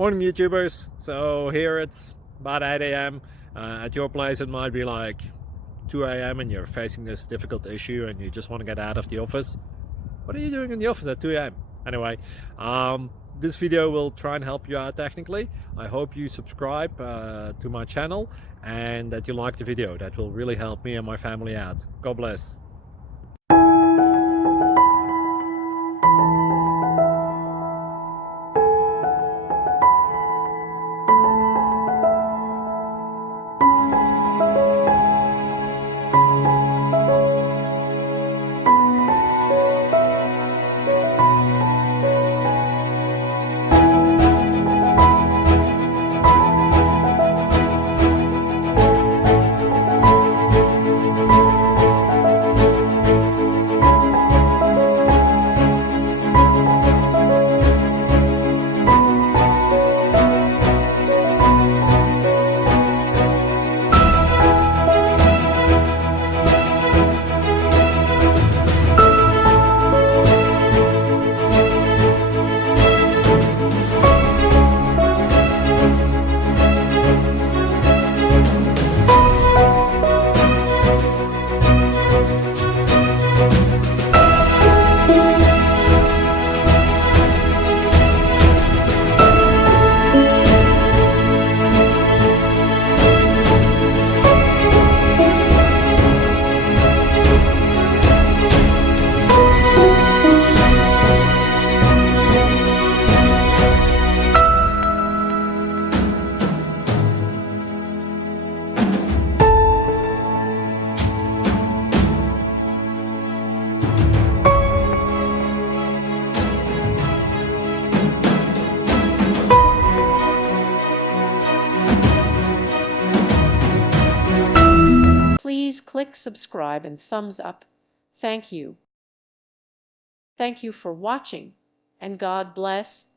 Morning YouTubers. So here it's about 8 a.m. At your place it might be like 2 a.m. and you're facing this difficult issue and you just want to get out of the office. What are you doing in the office at 2 a.m.? Anyway, this video will try and help you out technically. I hope you subscribe to my channel and that you like the video. That will really help me and my family out. God bless. Please click subscribe and thumbs up. Thank you. Thank you for watching, and God bless.